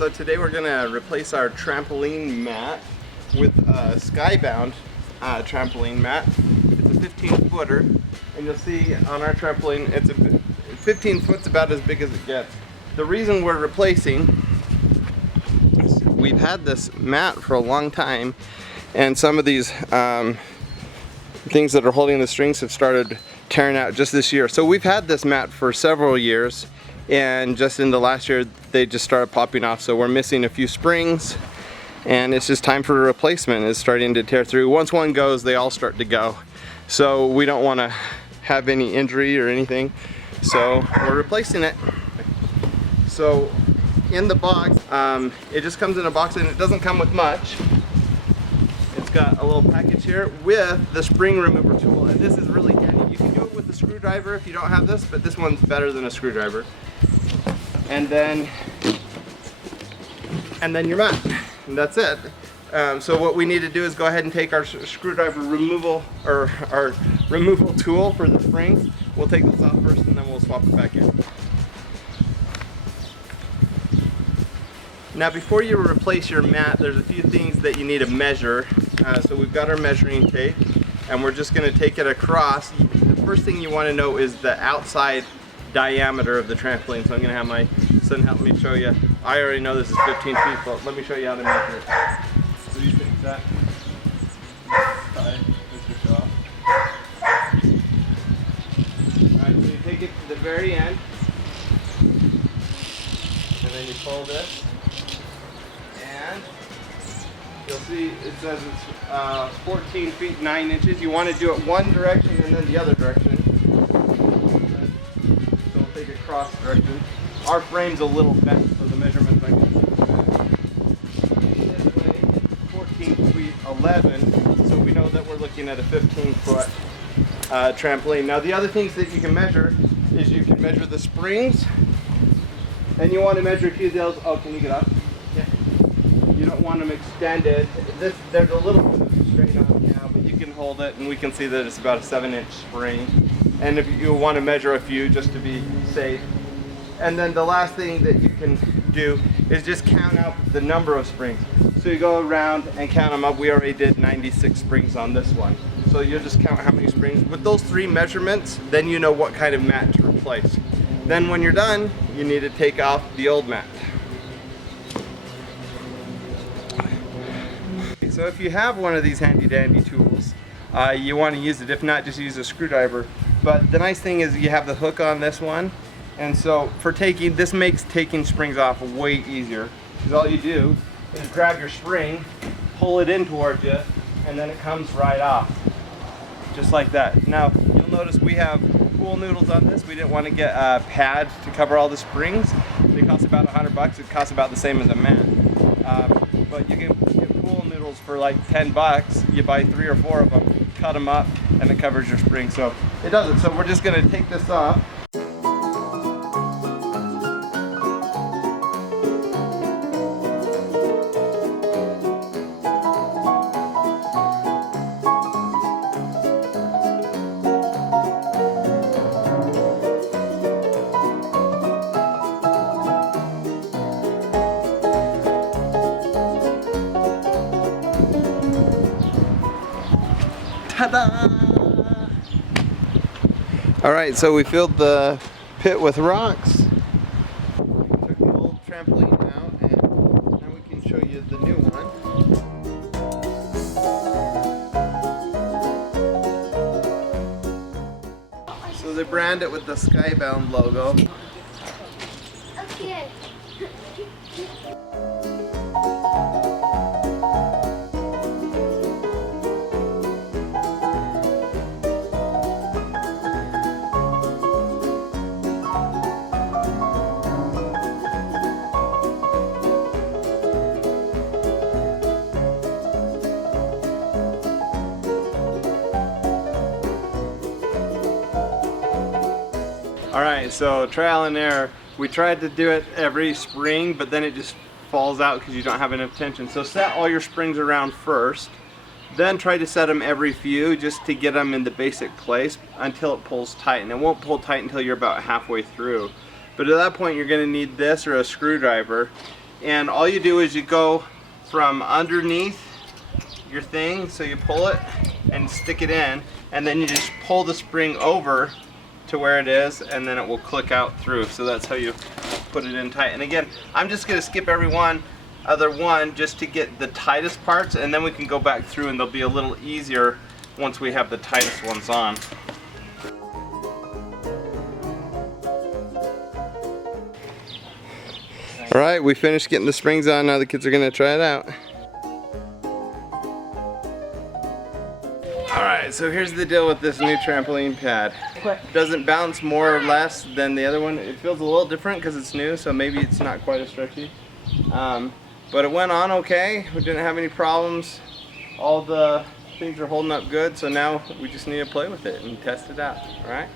So today we're gonna replace our trampoline mat with a Skybound trampoline mat. It's a 15 footer, and you'll see on our trampoline, 15 foot's about as big as it gets. The reason we're replacing is we've had this mat for a long time, and some of these things that are holding the strings have started tearing out just this year. So we've had this mat for several years, and just in the last year they just started popping off. So we're missing a few springs, and it's just time for a replacement. It's starting to tear through. Once one goes, they all start to go. So we don't want to have any injury or anything, so we're replacing it. So in the box, it just comes in a box, and it doesn't come with much. It's got a little package here with the spring remover tool, and this is really handy. You can do it with a screwdriver if you don't have this, but this one's better than a screwdriver. And then your mat, and that's it. So what we need to do is go ahead and take our screwdriver removal, or our removal tool for the springs. We'll take those off first, and then we'll swap it back in. Now before you replace your mat, there's a few things that you need to measure. So we've got our measuring tape, and we're just going to take it across. The first thing you want to know is the outside diameter of the trampoline. So I'm going to have my son help me show you. I already know this is 15 feet, but let me show you how to measure it. So you take that side, push it off. Alright, so you take it to the very end, and then you pull this, and you'll see it says it's 14 feet 9 inches. You want to do it one direction and then the other direction. So we'll take it cross direction. Our frame's a little bent, so the measurements I can this way, 14 feet 11. So we know that we're looking at a 15-foot trampoline. Now the other things that you can measure is you can measure the springs, and you want to measure a few of those. Oh, can you get up? Yeah. You don't want them extended. There's a little bit of strain on it now, but you can hold it, and we can see that it's about a 7-inch spring. And if you want to measure a few just to be safe. And then the last thing that you can do is just count out the number of springs. So you go around and count them up. We already did 96 springs on this one. So you'll just count how many springs. With those 3 measurements, then you know what kind of mat to replace. Then when you're done, you need to take off the old mat. So if you have one of these handy dandy tools, you want to use it. If not, just use a screwdriver. But the nice thing is you have the hook on this one, and so for this makes taking springs off way easier, because all you do is grab your spring, pull it in towards you, and then it comes right off, just like that. Now you'll notice we have pool noodles on this. We didn't want to get a pad to cover all the springs. They cost about $100. It costs about the same as a mat. But you can get pool noodles for like $10. You buy 3 or 4 of them, cut them up, and it covers your spring. So it does it. So we're just going to take this off. Ta-da! Alright, so we filled the pit with rocks. We took the old trampoline out, and now we can show you the new one. So they brand it with the Skybound logo. Okay. Alright, so trial and error. We tried to do it every spring, but then it just falls out because you don't have enough tension. So set all your springs around first, then try to set them every few just to get them in the basic place until it pulls tight. And it won't pull tight until you're about halfway through. But at that point you're going to need this or a screwdriver, And all you do is you go from underneath your thing, so you pull it and stick it in, and then you just pull the spring over to where it is, and then it will click out through. So that's how you put it in tight. And again, I'm just going to skip every other one just to get the tightest parts, and then we can go back through and they'll be a little easier once we have the tightest ones on. Alright, we finished getting the springs on. Now the kids are going to try it out. Alright, so here's the deal with this new trampoline pad. It doesn't bounce more or less than the other one. It feels a little different because it's new, so maybe it's not quite as stretchy. But it went on okay. We didn't have any problems. All the things are holding up good, so now we just need to play with it and test it out. Alright?